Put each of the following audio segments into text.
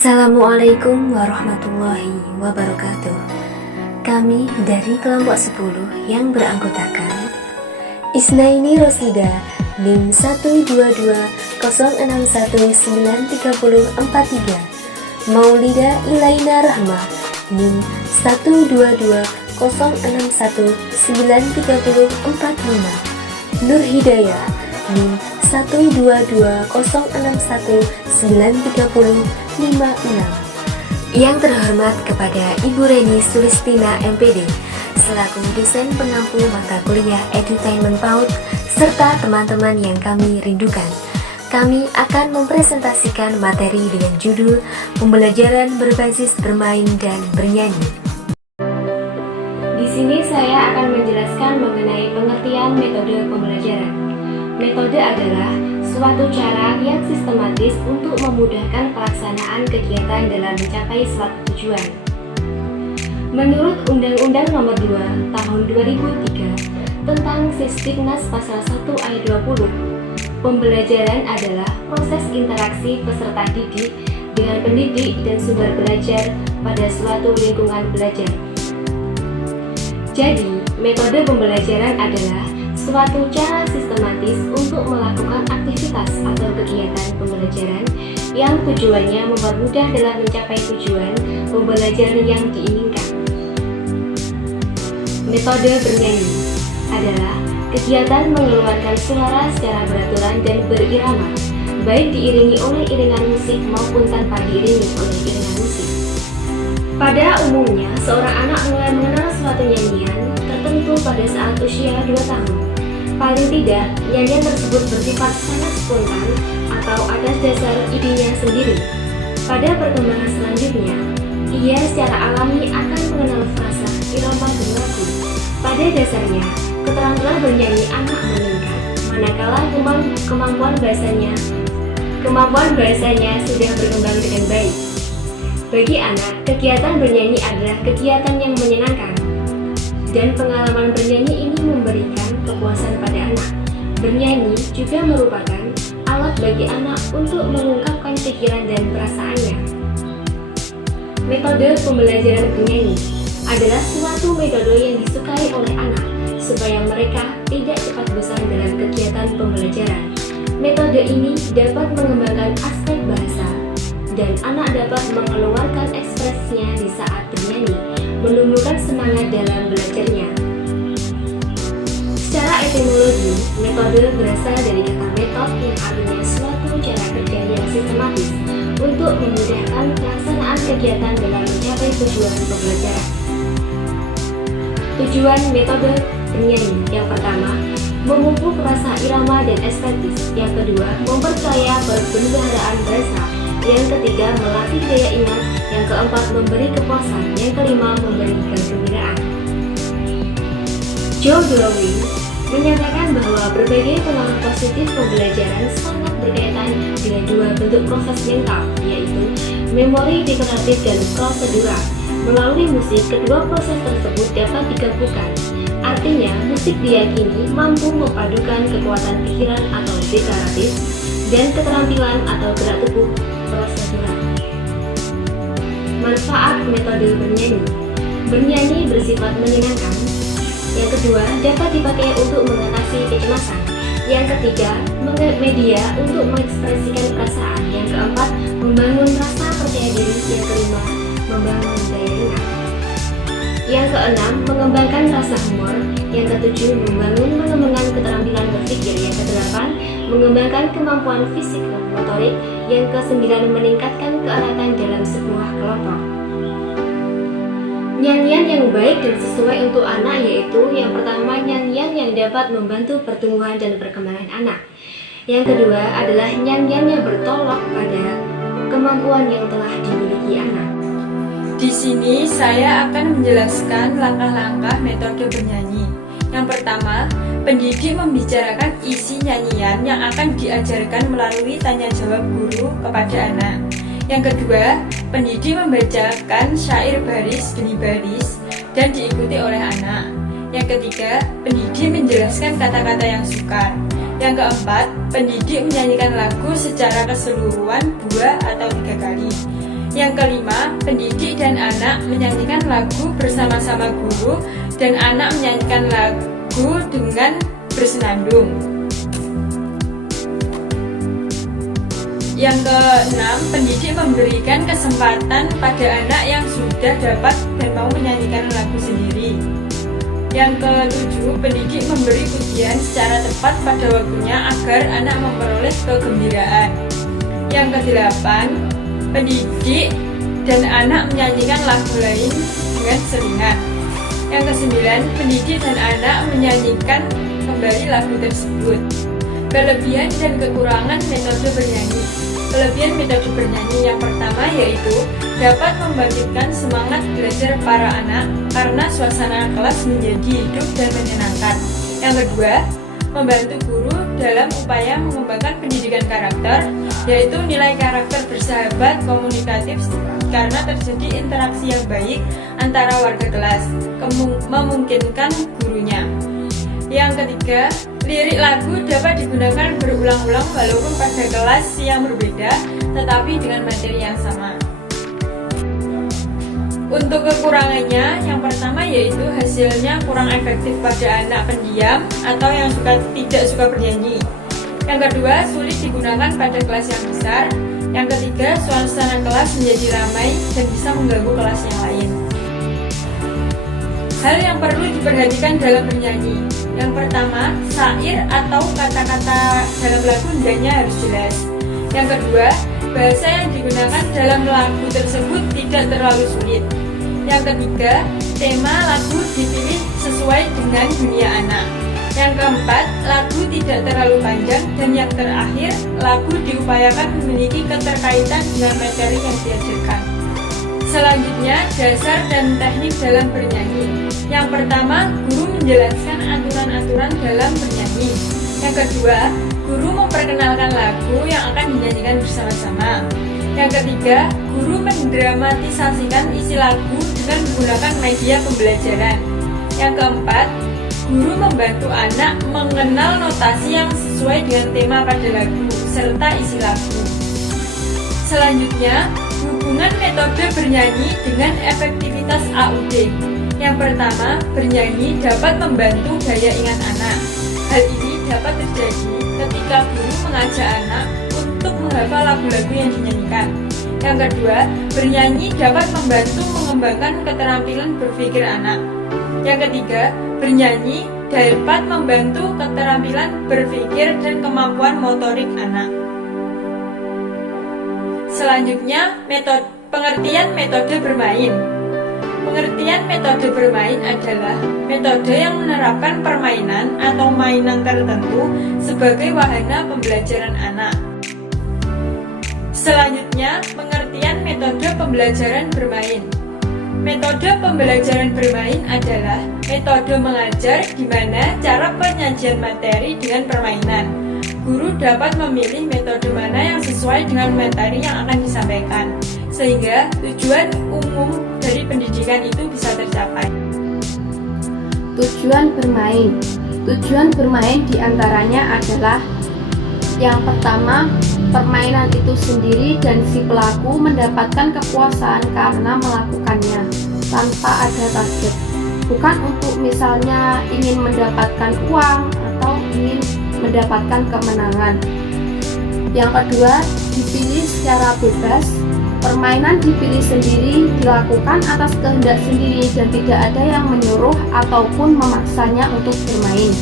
Assalamualaikum warahmatullahi wabarakatuh. Kami dari kelompok 10 yang beranggotakan Isnaini Rosida NIM 12206193043, Maulida Ilaina Rahmah NIM 12206193045, Nur Hidayah NIM 12206193056. Yang terhormat kepada Ibu Reni Sulistina MPD selaku dosen pengampu mata kuliah Edutainment PAUD serta teman-teman yang kami rindukan. Kami akan mempresentasikan materi dengan judul Pembelajaran berbasis bermain dan bernyanyi. Di sini saya akan menjelaskan mengenai pengertian metode pembelajaran. Metode adalah suatu cara yang sistematis untuk memudahkan pelaksanaan kegiatan dalam mencapai suatu tujuan. Menurut Undang-Undang Nomor 2 Tahun 2003 tentang Sisdiknas Pasal 1 Ayat 20, pembelajaran adalah proses interaksi peserta didik dengan pendidik dan sumber belajar pada suatu lingkungan belajar. Jadi, metode pembelajaran adalah suatu cara sistematis untuk melakukan aktivitas atau kegiatan pembelajaran yang tujuannya mempermudah dalam mencapai tujuan pembelajaran yang diinginkan. Metode bernyanyi adalah kegiatan mengeluarkan suara secara beraturan dan berirama, baik diiringi oleh iringan musik maupun tanpa diiringi oleh iringan musik. Pada umumnya, seorang anak mulai mengenal suatu nyanyian tertentu pada saat usia 2 tahun. Paling tidak, nyanyian tersebut bersifat sangat spontan atau atas dasar idenya sendiri. Pada perkembangan selanjutnya, ia secara alami akan mengenal frasa, irama, dan lagu. Pada dasarnya, keterampilan bernyanyi anak meningkat, manakala kemampuan bahasanya sudah berkembang dengan baik. Bagi anak, kegiatan bernyanyi adalah kegiatan yang menyenangkan, dan pengalaman bernyanyi ini memberikan kepuasan pada anak. Bernyanyi juga merupakan alat bagi anak untuk mengungkapkan pikiran dan perasaannya. Metode pembelajaran bernyanyi adalah suatu metode yang disukai oleh anak supaya mereka tidak cepat bosan dalam kegiatan pembelajaran. Metode ini dapat mengembangkan aspek bahasa dan anak dapat mengeluarkan ekspresinya di saat bernyanyi, menumbuhkan semangat dalam belajarnya. Secara etimologi, metode berasal dari kata metode yang artinya suatu cara kerja yang sistematis untuk memudahkan pelaksanaan kegiatan dalam mencapai tujuan pembelajaran. Tujuan metode bernyanyi yang pertama, memupuk rasa irama dan estetis. Yang kedua, memperkaya perbendaharaan bahasa. Yang ketiga, melatih daya ingat. Yang keempat, memberi kepuasan. Yang kelima, memberi kegembiraan. Joe Dowling menyatakan bahwa berbagai pengaruh positif pembelajaran sangat berkaitan dengan dua bentuk proses mental, yaitu memori deklaratif dan prosedural. Melalui musik, kedua proses tersebut dapat digabungkan. Artinya, musik diyakini mampu memadukan kekuatan pikiran atau deklaratif dan keterampilan atau gerak tubuh prosedural. Manfaat metode bernyanyi. Bernyanyi bersifat menyenangkan. Yang kedua, dapat dipakai untuk mengatasi kecemasan. Yang ketiga, media untuk mengekspresikan perasaan. Yang keempat, membangun rasa percaya diri. Yang kelima, membangun daya ingat. Yang keenam, mengembangkan rasa humor. Yang ketujuh, mengembangkan keterampilan berpikir. Yang kedelapan, mengembangkan kemampuan fisik dan motorik. Yang kesembilan, meningkatkan keeratan dalam sebuah kelompok. Nyanyian yang baik dan sesuai untuk anak yaitu yang pertama, nyanyian yang dapat membantu pertumbuhan dan perkembangan anak. Yang kedua adalah nyanyian yang bertolak pada kemampuan yang telah dimiliki anak. Di sini saya akan menjelaskan langkah-langkah metode bernyanyi. Yang pertama, pendidik membicarakan isi nyanyian yang akan diajarkan melalui tanya jawab guru kepada anak. Yang kedua, pendidik membacakan syair baris demi baris dan diikuti oleh anak. Yang ketiga, pendidik menjelaskan kata-kata yang sukar. Yang keempat, pendidik menyanyikan lagu secara keseluruhan 2 atau 3 kali. Yang kelima, pendidik dan anak menyanyikan lagu bersama-sama guru dan anak menyanyikan lagu dengan bersenandung. Yang keenam, pendidik memberikan kesempatan pada anak yang sudah dapat dan mau menyanyikan lagu sendiri. Yang ketujuh, pendidik memberi pujian secara tepat pada waktunya agar anak memperoleh kegembiraan. Yang kedelapan, pendidik dan anak menyanyikan lagu lain dengan selingan. Yang kesembilan, pendidik dan anak menyanyikan kembali lagu tersebut. Kelebihan dan kekurangan metode bernyanyi. Kelebihan metode bernyanyi yang pertama yaitu dapat membangkitkan semangat belajar para anak karena suasana kelas menjadi hidup dan menyenangkan. Yang kedua, membantu guru dalam upaya mengembangkan pendidikan karakter, yaitu nilai karakter bersahabat, komunikatif karena terjadi interaksi yang baik antara warga kelas, memungkinkan gurunya. Yang ketiga, lirik lagu dapat digunakan berulang-ulang walaupun pada kelas yang berbeda, tetapi dengan materi yang sama. Untuk kekurangannya, yang pertama yaitu hasilnya kurang efektif pada anak pendiam atau yang tidak suka bernyanyi. Yang kedua, sulit digunakan pada kelas yang besar. Yang ketiga, suasana kelas menjadi ramai dan bisa mengganggu kelas yang lain. Hal yang perlu diperhatikan dalam bernyanyi. Yang pertama, syair atau kata-kata dalam lagu hendaknya harus jelas. Yang kedua, bahasa yang digunakan dalam lagu tersebut tidak terlalu sulit. Yang ketiga, tema lagu dipilih sesuai dengan dunia anak. Yang keempat, lagu tidak terlalu panjang. Dan yang terakhir, lagu diupayakan memiliki keterkaitan dengan materi yang diajarkan. Selanjutnya, dasar dan teknik dalam bernyanyi. Yang pertama, guru menjelaskan aturan-aturan dalam bernyanyi. Yang kedua, guru memperkenalkan lagu yang akan dinyanyikan bersama-sama. Yang ketiga, guru mendramatisasikan isi lagu dengan menggunakan media pembelajaran. Yang keempat, guru membantu anak mengenal notasi yang sesuai dengan tema pada lagu serta isi lagu. Selanjutnya, hubungan metode bernyanyi dengan efektivitas AUD. Yang pertama, bernyanyi dapat membantu daya ingat anak. Hal ini dapat terjadi ketika guru mengajak anak untuk menghafal lagu-lagu yang dinyanyikan. Yang kedua, bernyanyi dapat membantu mengembangkan keterampilan berpikir anak. Yang ketiga, bernyanyi dapat membantu keterampilan berpikir dan kemampuan motorik anak. Selanjutnya, pengertian metode bermain. Pengertian metode bermain adalah metode yang menerapkan permainan atau mainan tertentu sebagai wahana pembelajaran anak. Selanjutnya, pengertian metode pembelajaran bermain. Metode pembelajaran bermain adalah metode mengajar di mana cara penyajian materi dengan permainan. Guru dapat memilih metode mana yang sesuai dengan materi yang akan disampaikan, sehingga tujuan umum dari pendidikan itu bisa tercapai. Tujuan bermain. Tujuan bermain diantaranya adalah yang pertama, permainan itu sendiri dan si pelaku mendapatkan kepuasan karena melakukannya tanpa ada target. Bukan untuk misalnya ingin mendapatkan uang atau ingin mendapatkan kemenangan. Yang kedua, dipilih secara bebas. Permainan dipilih sendiri, dilakukan atas kehendak sendiri dan tidak ada yang menyuruh ataupun memaksanya untuk bermain.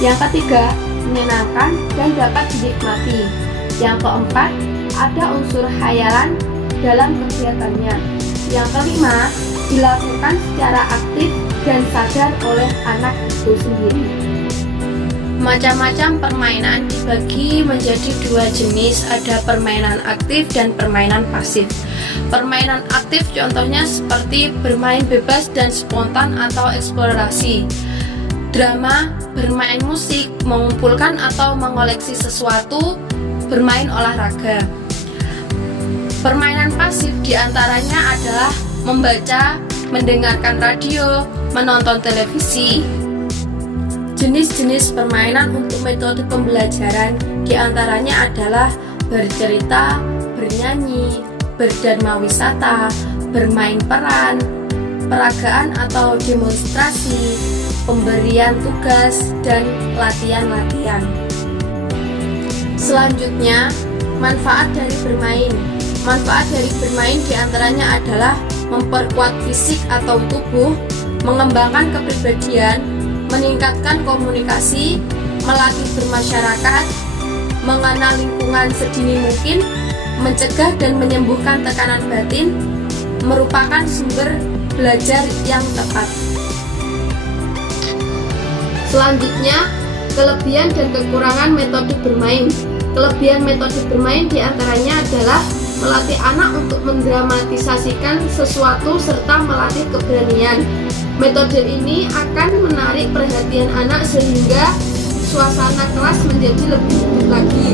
Yang ketiga, menyenangkan dan dapat dinikmati. Yang keempat, ada unsur khayalan dalam kegiatannya. Yang kelima, dilakukan secara aktif dan sadar oleh anak itu sendiri. Macam-macam permainan dibagi menjadi dua jenis, ada permainan aktif dan permainan pasif. Permainan aktif contohnya seperti bermain bebas dan spontan atau eksplorasi. Drama, bermain musik, mengumpulkan atau mengoleksi sesuatu, bermain olahraga. Permainan pasif diantaranya adalah membaca, mendengarkan radio, menonton televisi. Jenis-jenis permainan untuk metode pembelajaran diantaranya adalah bercerita, bernyanyi, berdharma wisata, bermain peran, peragaan atau demonstrasi, pemberian tugas, dan latihan-latihan. Selanjutnya, manfaat dari bermain. Manfaat dari bermain diantaranya adalah memperkuat fisik atau tubuh, mengembangkan kepribadian, meningkatkan komunikasi, melatih bermasyarakat, mengenal lingkungan sedini mungkin, mencegah dan menyembuhkan tekanan batin, merupakan sumber belajar yang tepat. Selanjutnya, kelebihan dan kekurangan metode bermain. Kelebihan metode bermain diantaranya adalah melatih anak untuk mendramatisasikan sesuatu serta melatih keberanian. Metode ini akan menarik perhatian anak sehingga suasana kelas menjadi lebih hidup lagi.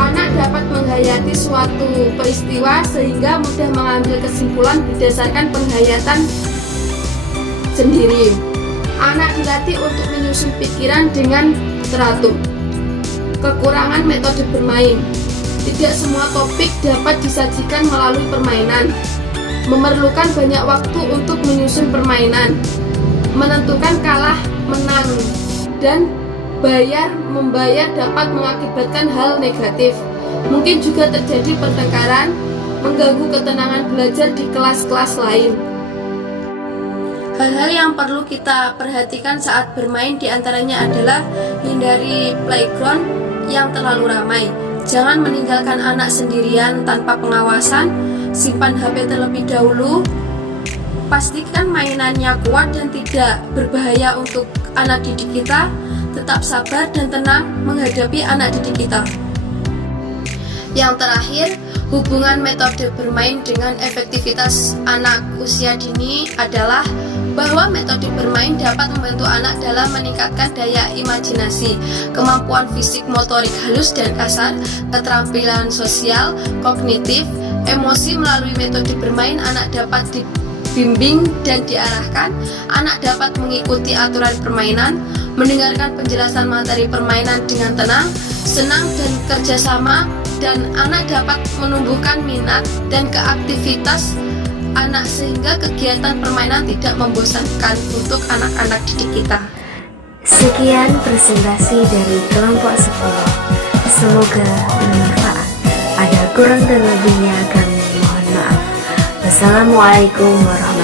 Anak dapat menghayati suatu peristiwa sehingga mudah mengambil kesimpulan berdasarkan penghayatan sendiri. Anak dilatih untuk menyusun pikiran dengan teratur. Kekurangan metode bermain. Tidak semua topik dapat disajikan melalui permainan. Memerlukan banyak waktu untuk menyusun permainan, menentukan kalah menang, dan membayar dapat mengakibatkan hal negatif. Mungkin juga terjadi pertengkaran, mengganggu ketenangan belajar di kelas-kelas lain. Hal-hal yang perlu kita perhatikan saat bermain diantaranya adalah hindari playground yang terlalu ramai. Jangan meninggalkan anak sendirian tanpa pengawasan. Simpan HP terlebih dahulu. Pastikan mainannya kuat dan tidak berbahaya untuk anak didik kita. Tetap sabar dan tenang menghadapi anak didik kita. Yang terakhir, hubungan metode bermain dengan efektivitas anak usia dini adalah bahwa metode bermain dapat membantu anak dalam meningkatkan daya imajinasi, kemampuan fisik motorik halus dan kasar, keterampilan sosial, kognitif, emosi. Melalui metode bermain, anak dapat dibimbing dan diarahkan, anak dapat mengikuti aturan permainan, mendengarkan penjelasan materi permainan dengan tenang, senang dan kerjasama, dan anak dapat menumbuhkan minat dan keaktivitas anak sehingga kegiatan permainan tidak membosankan untuk anak-anak didik kita. Sekian presentasi dari kelompok 10. Semoga bermanfaat. Ada kurang dan lebihnya kami mohon maaf. Wassalamualaikum warahmatullahi wabarakatuh.